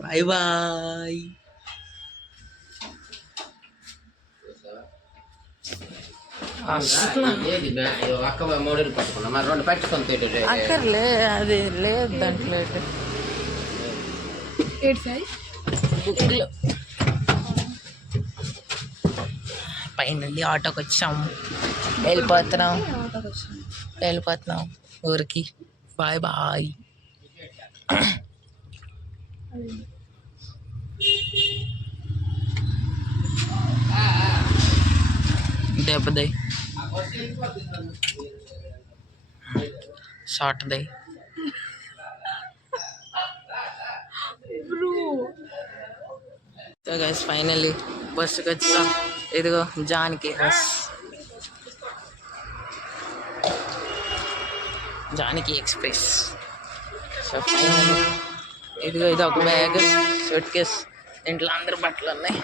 Bye bye. అక్కర్లే అది లేదు దాంట్లో బుక్లో. పైనుండి ఆటోకి వచ్చాము, వెళ్ళిపోతున్నాం ఊరికి. Bye bye. దెబ్బదై షార్ట్దై. సో గైస్ ఫైనల్లీ బస్సుకి వచ్చాం. ఇదిగో Janaki bus, Janaki express. So finally ఇదిగో ఇది ఒక బ్యాగ్, సూట్ కేస్, ఇంట్లో అందరు బట్టలు ఉన్నాయి.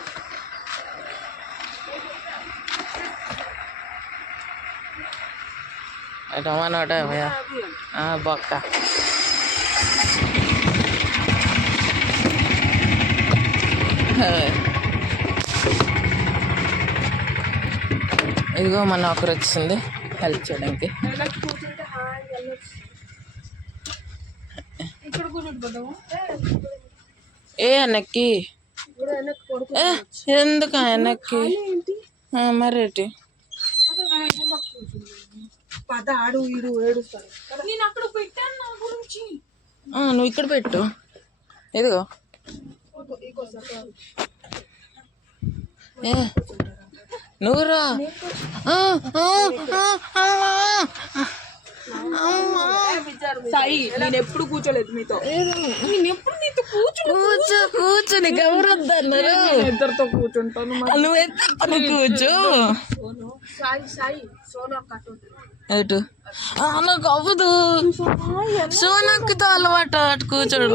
టమాటా బొక్క. ఇదిగో మన ఒకరు వచ్చింది హెల్ప్ చేయడానికి. ఏ వెనక్కి ఎందుకు వెనక్కి మరేటి నువ్వు ఇక్కడ పెట్టు. ఇదిగో నువ్వురా. సాయి నేను ఎప్పుడు కూర్చోలేదు మీతో, కూర్చొని గౌరద్దన్నారు. ఇద్దరితో కూర్చుంటాను. నువ్వు ఎత్తు కూర్చో. ఎటు నాకు అవ్వదు. సోనక్కుతో అలవాటు అటు కూర్చోడు.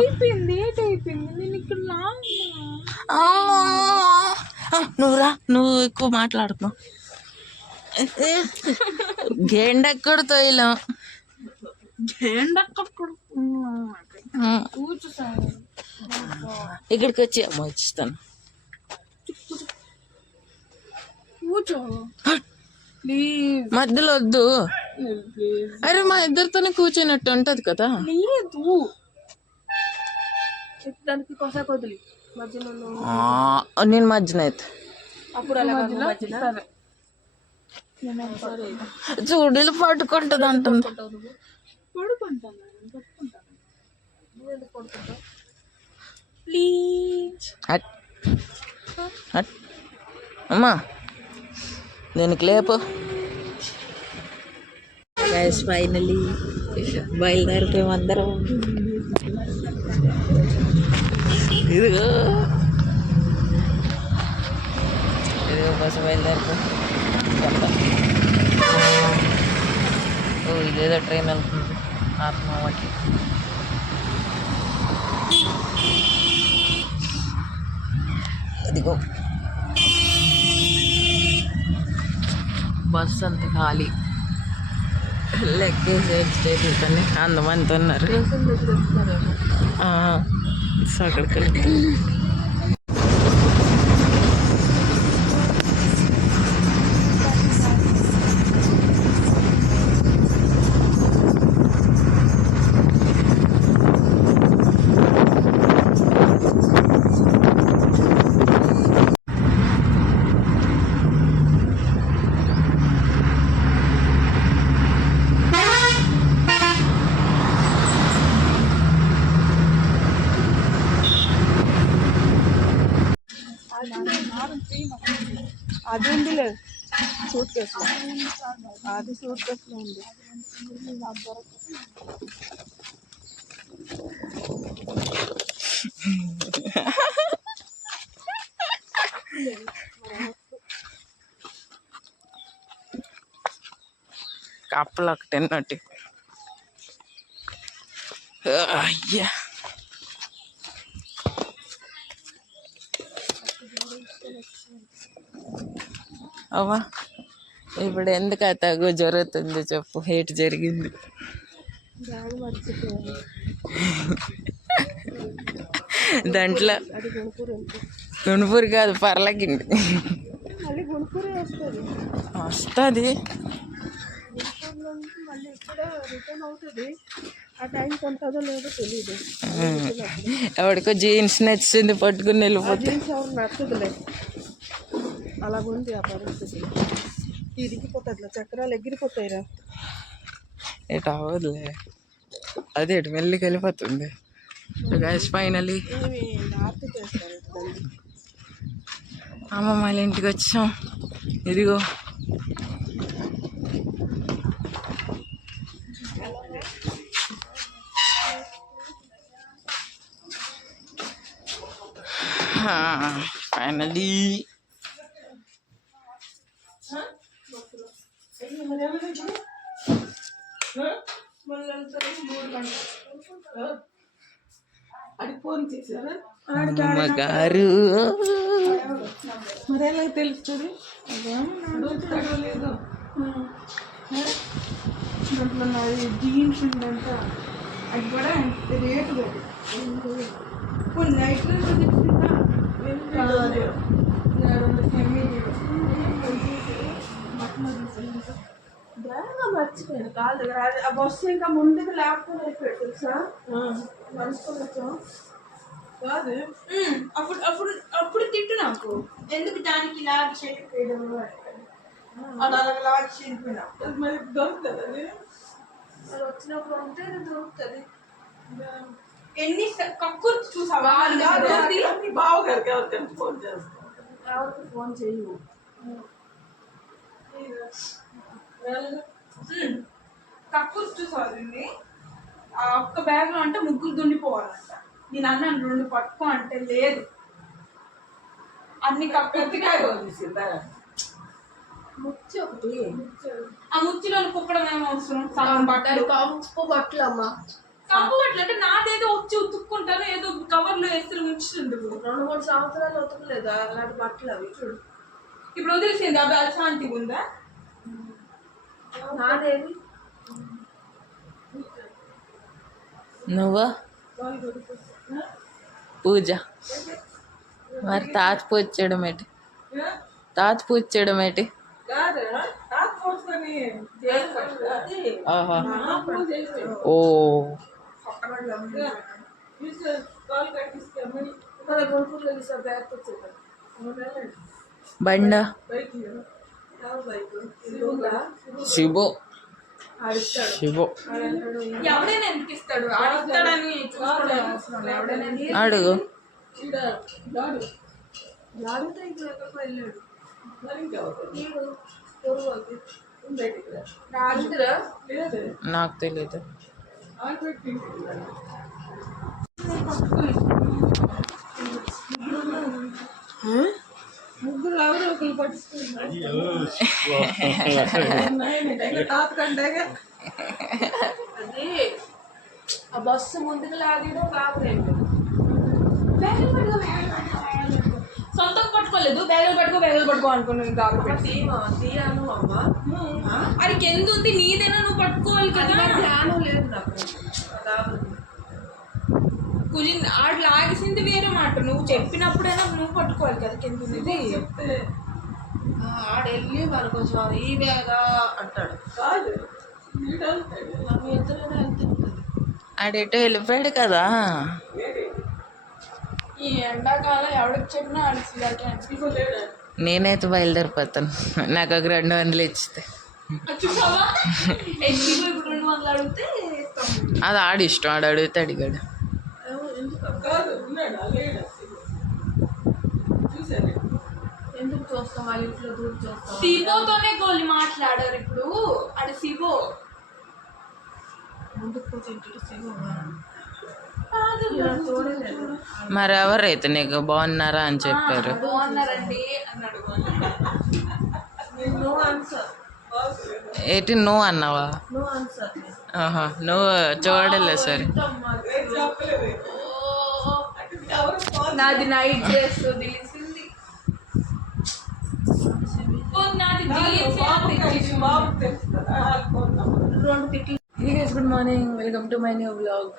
నువ్వురా, నువ్వు ఎక్కువ మాట్లాడుతున్నావు. గేండెక్కడ తోయలేం. ఇక్కడికి వచ్చి అమ్మ వచ్చిస్తాను. మధ్యలో వద్దు. అరే మా ఇద్దరితోనే కూర్చున్నట్టు ఉంటది కదా. నేను మధ్యన అయితే చూడీలు పట్టుకుంటుంది అంటుంది. అమ్మా దీనికి లేపు. గైస్ ఫైనలీ బయలుదేరిపోయాం అందరం. ఇదిగో బస్సు బయలుదేరిపోయి. ఇదేదో ట్రైన్ వెళ్తుంది ఆత్మవటి. ఇదిగో బస్సు అంత ఖాళీ, లెక్కేసి స్టేషన్ అంతమంది ఉన్నారు. సో అక్కడికి అది ఉంది లేదు సూట్ కేసులో, అది సూట్ కేసులో ఉంది. కప్పలు ఒకటి నోటి. అయ్యా అవ్వా ఇప్పుడు ఎందుకు ఆ తగు జరుగుతుంది చెప్పు. హేట్ జరిగింది. దాంట్లో అది గుణపూర్ ఎంత గుణపూర్ కాదు పర్లకిండి మళ్ళీ గుణపూరే వస్తుంది. వస్తుంది. గుణపూర్లో నుంచి మళ్ళీ ఇక్కడ రిటర్న్ అవుతుంది. ఆ టైంకి ఉంటుందో లేదో తెలియదు. ఎవరికో జీన్స్ నచ్చింది పట్టుకుని వెళ్ళిపోతుంది. జీన్స్ ఎవరు నచ్చదులే, అలాగుంది ఆ పరిస్థితి. ఇరిగిపోతుంది, చక్రాలు ఎగిరిపోతాయిరా. ఎటు అవ్వదులే, అది ఎటు మెల్లికి వెళ్ళిపోతుంది. గైస్ ఫైనలీ ఆర్తి చేస్తారు దాన్ని. అమ్మమ్మ వాళ్ళ ఇంటికి వచ్చాం. ఇదిగో ఫైనలీ అమ్మగారు మరి ఎలా తెలుస్తుంది? దాంట్లో నాది జీన్స్ ఉందంట, అది కూడా రేటు కదా. కొన్ని నైట్లో మర్చిపోయాను కాదు దగ్గర. ఆ బస్సు ఇంకా ముందుకు లేకపోతే అయిపోయాడు తెలుసా. మర్చిపోవచ్చు కాదు. అప్పుడు అప్పుడు అప్పుడు తిట్టు నాకు, ఎందుకు దానికి లాగ్ చేయకపోయాడు అలా లాగ్ చేయకపోయినా. మరి దొరుకుతుంది అది, అది వచ్చినప్పుడు ఉంటే దొరుకుతుంది. ఎన్ని కక్కుర్తి చూసావా? బావగారికి ఎవరికి ఫోన్ చేస్తాను, ఎవరికి ఫోన్ చేయవు. కక్కుర్తి చూసావండి. ఆ ఒక్క బ్యాగ్లో అంటే ముగ్గురు దున్నిపోవాలంట. నేను అన్నాను 2 పట్టుకో అంటే లేదు, అన్ని కక్కుర్తికాయ ముచ్చి ఒకటి. ఆ ముచ్చిలో కుక్కడం ఏమో అవసరం. సగం బట్టలు కంపు బట్టలు అమ్మా, కంపు బట్టలు అంటే నాదేదో వచ్చి ఉతుక్కుంటాను, ఏదో కవర్లో వేస్తే ముచ్చుండు. 2-3 సంవత్సరాలు ఉతకలేదు అలాంటి బట్టలు అవి. చూడు ఇప్పుడు వదిలేసింది, అవి అశాంతిగా ఉందా? నాదేది నువ్వు పూజ మరి తాత పూజ చేయడం ఏంటి? తాత పూజ చేయడం ఏంటి? ఓ బండ శిబో శిబో ఎవడైనా ఎందుకు ఇస్తాడు? ఆడిస్తాడని అడుగు. నాకు తెలీదు. ముగ్గురు ఎవరు ఒకరు పట్టిస్తున్నారు. అది ఆ బస్సు ముందుకు లాగడం కాకలేదు. సొంతం పట్టుకోలేదు, బ్యాగులు పట్టుకో అనుకున్నాను కాబట్టి తీయాను అమ్మ. అడికి ఎందుంది, నీదైనా నువ్వు పట్టుకోవాలి కదా. ధ్యానం లేదు నాకు. కుజిన్ ఆడు లాగేసింది వేరే మాట, నువ్వు చెప్పినప్పుడైనా నువ్వు పట్టుకోవాలి కదా. కింద చెప్తే ఆడు వెళ్ళి మరి కొంచెం ఈ బ్యాగా అంటాడు. కాదు ఆడెటో వెళ్ళిపోయాడు కదా. ఈ ఎండాకాలం ఎవరికి చెప్పినా ఆడికి నేనైతే బయలుదేరిపోతాను. నాకు ఒక 200 ఇచ్చితే. చూసావా ఇప్పుడు 200 అడిగితే అది ఆడి ఇష్టం, ఆడు అడిగితే అడిగాడు. ఎందుకు చూస్తాం వాళ్ళ ఇంట్లో దూరం చూస్తాం. సిబోతోనే గోలి మాట్లాడారు ఇప్పుడు. అది సిబో ముందుకు పోతే సిబో మరి ఎవరైతే నీకు బాగున్నారా అని చెప్పారు? బాగున్నారండి అన్నాడు. No answer. ఏంటి నువ్వు అన్నావా? No answer. ఆహా, నువ్వు చూడలే సరే. నాది నైట్ డ్రెస్ తెలిసింది. నాది good morning, welcome to my new vlog.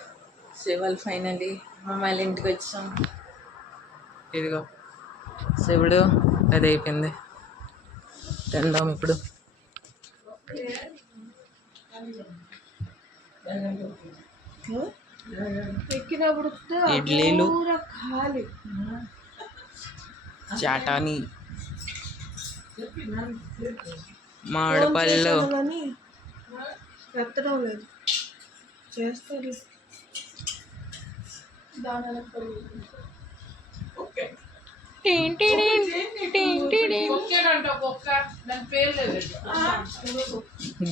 సేవల్ ఫైనలీ మళ్ళీ ఇంటికి వచ్చాం. ఇదిగో సో ఇప్పుడు అది అయిపోయింది, తిందాం ఇప్పుడు. ఎక్కినప్పుడు ఇడ్లీలు, ఖాళీ చాటాని, మామిడిపళ్ళు. కానీ పెట్టడం లేదు, చేస్తారు.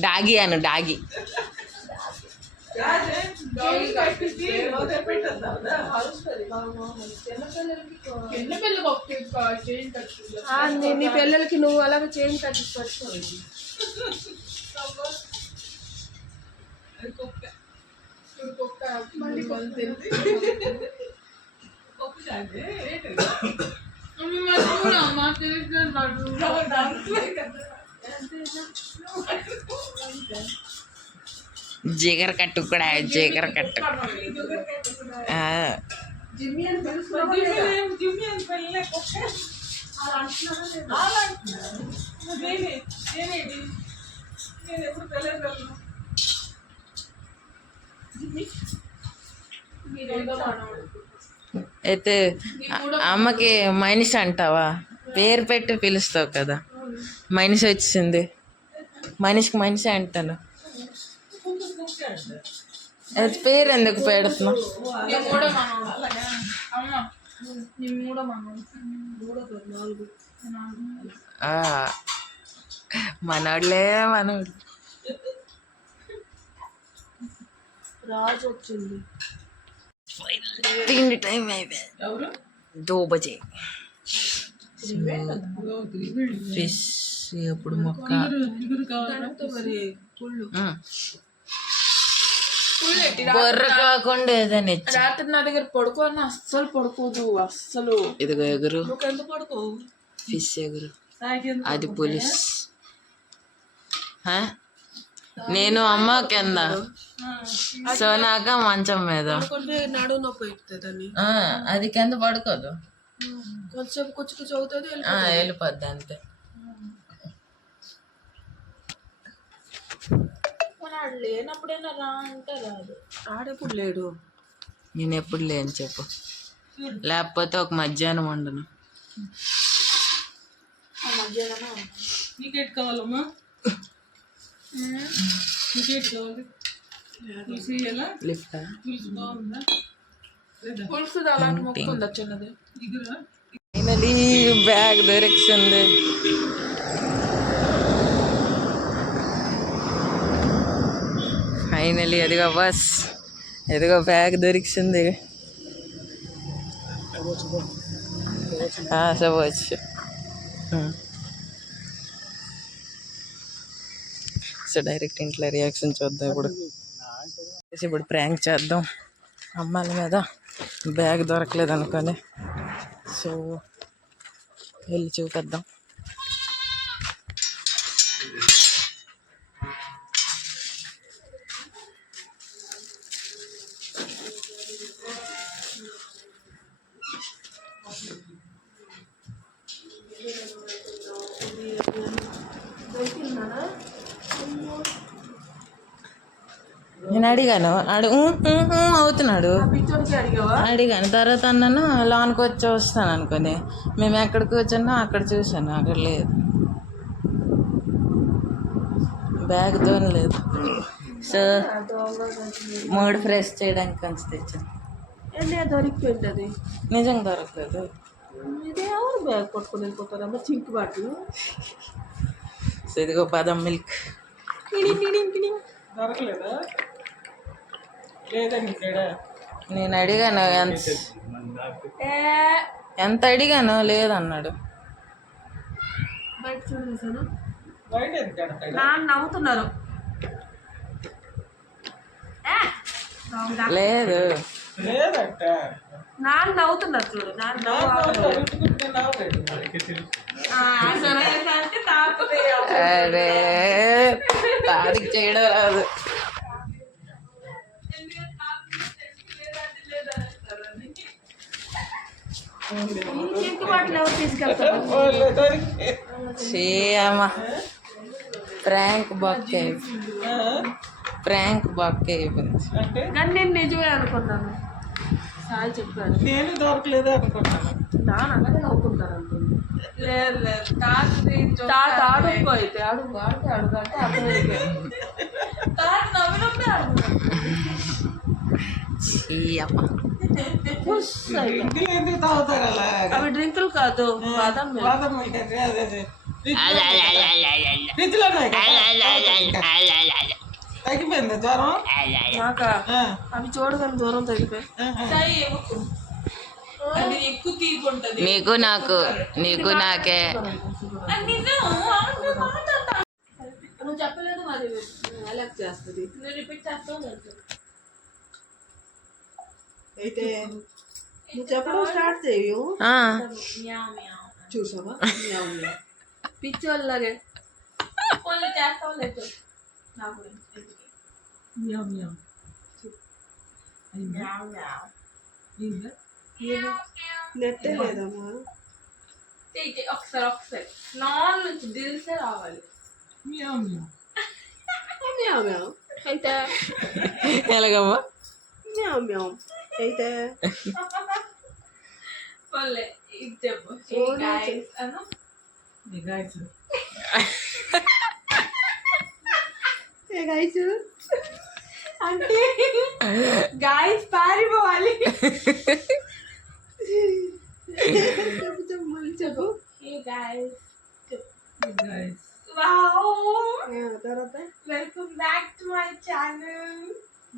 డాగి అను, డాగి. నీ పిల్లలకి నువ్వు అలాగే చేంజ్ కట్టించు. జిగర్ కట్టు కూడా, జిగర్ కట్టు. అయితే అమ్మకి మనిషి అంటావా? పేరు పెట్టి పిలుస్తావు కదా. మనిషి వచ్చింది, మనిషికి మనిషి అంటాను. అది పేరు ఎందుకు పెడుతున్నావు? మనోళ్ళే మనోడు. రాజు వచ్చింది, తిండి టైం అయిపోయింది. 2 బజే. ఫిష్ ఎప్పుడు మొక్క బొర్ర కాకుండా ఏదైనా రాత్రి నా దగ్గర పడుకో అన్న అస్సలు పడుకోదు, అస్సలు. ఇదిగో ఎగురు, ఎందుకు పడుకో? ఫిష్ ఎగురు, అది పులిస్. నేను అమ్మ కింద, సోనాక మంచం మీద. నడువు నొప్పి అవుతుంది, అది కింద పడుకోదు, కొంచెం కొంచెం చదువుతుంది, వెళ్ళిపోద్ది అంతే. లేనప్పుడైనా రా అంటే రాదు. ఆడెప్పుడు లేడు, నేను ఎప్పుడు లేని చెప్పు, లేకపోతే ఒక మధ్యాహ్నం ఉండను. మధ్యాహ్నం నీకేట్ కావాలమ్మా? నీకేట్ కావాలి? లిఫ్ట్ పులుసు అలాంటి మొక్క ఉందా చిన్నది? ఫైనలీ బ్యాగ్ దొరికింది. ఫైనలీ ఎదిగో బస్, ఎదిగో బ్యాగ్ దొరికింది. చెప్పవచ్చు. సో డైరెక్ట్ ఇంట్లో రియాక్షన్ చూద్దాం ఇప్పుడు. ఇప్పుడు ప్రాంక్ చేద్దాం అమ్మాయిల మీద. బ్యాగ్ దొరకలేదు అనుకోని, సో వెళ్ళి చూపిద్దాం. నేను అడిగాను, అవుతున్నాడు. అడిగాను, తర్వాత అన్నాను లోనికి వచ్చి వస్తాను అనుకుని. మేము ఎక్కడ కూర్చున్నా అక్కడ చూసాను, అక్కడ లేదు, బ్యాగ్ లేదు. సో 3 ఫ్రెష్ చేయడానికి కొంచెం తెచ్చాను. దొరికిపోయింది, నిజంగా దొరకలేదు. ఇది ఎవరు బ్యాగ్ పట్టుకుని వెళ్ళిపోతారమ్మా, చింక్ బాటిల్. సో ఇదిగో బాదం మిల్క్. దొరకలేదా? నేను అడిగాను ఎంత అడిగాను, లేదన్నాడు. బయట చూడేసాను, నవ్వుతున్నారు. లేదు నాన్న నవ్వుతున్నారు చూడు, అరే తారీఖు చేయడం రాదు. చింక్ బాటిల్ ఎవరు తీసుకెళ్తారు? చేయమ్మా ప్రాంక్ బాక్కే ప్రాంక్ బాక్కే అయిపోయింది. కానీ నేను నిజమే అనుకున్నాను. సాయి చెప్పాడు. నేను దొరకలేదు అనుకున్నాను. నాన్న అలాగే నవ్వుకుంటారు అనుకుంది. లేదు లేదు తాత అడుగు అయితే అడుగు ఆడితే అడుగు అంటే అర్థమైపోయింది. నవ్వినప్పుడే అమ్మా డ్రింకులు ఎందుకు తాగుతారు అలా? అవి డ్రింకులు కాదు, బాదం మిల్క్. బాదం మిల్క్ అంటే అదే ఫ్రిడ్జ్ లో ఉన్నాయి కదా. తగ్గిపోయిందా జ్వరం? నాకా ఆ, అవి చూడగానే దూరం తగ్గిపోయి. అది ఎక్కువ తీపుంటది. నీకు నాకు నీకు నాకే నువ్వు చెప్పలేదు మరి అలెక్ట్ చేస్తుంది. నేను రిపీట్ చేస్తావు తెలుసు. అయితే నువ్వు చెప్పడం స్టార్ట్ చేయు. చూసావా పిచ్చి వాళ్ళలాగే చేస్తావు లేదు నా గురించి మ్యావ్ మ్యావ్. ఏంటా? నెట్టే లేదమ్మా. ఒకసారి నాన్ నుంచి దిల్సే రావాలి. మ్యావ్ మ్యావ్. మ్యావ్ మ్యావ్ అయితే ఎలాగమ్మా మ్యావ్ మ్యావ్ అయితే ఇది చెప్పు. ఈ గాయస్ ఏ గైస్ అంటే గాయస్ పారిపోవాలి. చెప్పు చెప్పు మళ్ళీ చెప్పు. ఏ గాయస్ గాయస్. తర్వాత welcome back to my channel.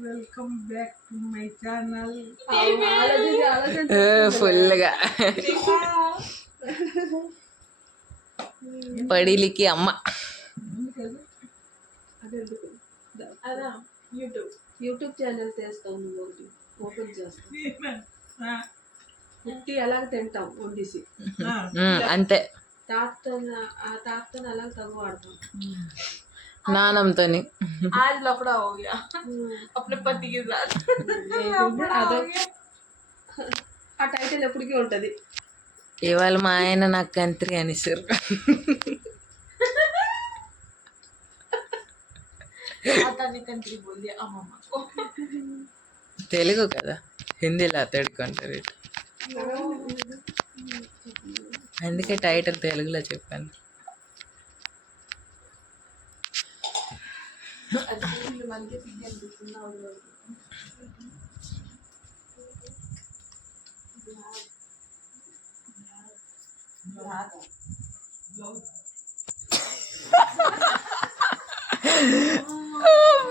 Welcome back to my channel. ఫుల్గా పడిలికి అమ్మ. అదా యూట్యూబ్ ఛానల్ చేస్తావు నువ్వు, ఒకటి ఓపెన్ చేస్తావు. ఉట్టి ఎలాగ తింటాం వండిసి, అంతే తాతతో ఎలాగ తగు వాడతాం. నానంతోని आज लफड़ा हो गया अपने पति के साथ. అదో ఆ టైటిల్ ఎప్పటికీ ఉంటది. ఇవాళ మా ఆయన నాకు కంత్రి అనేసారు. తెలుగు కదా, హిందీలో అతడుకుంటారు. అందుకే టైటిల్ తెలుగులో చెప్పాను.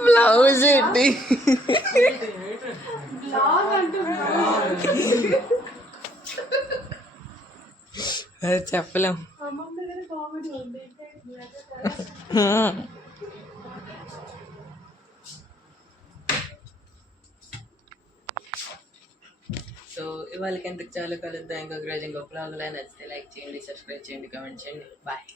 బ్లౌజ్ ఏంటి? అది చెప్పలేం. సో ఇవాళకి ఎంతకు చాలు, కలుద్దాం ఇంకొక రోజు ఇంకొక బ్లాగ్లో. నచ్చితే లైక్ చేయండి, సబ్స్క్రైబ్ చేయండి, కామెంట్ చేయండి. బాయ్.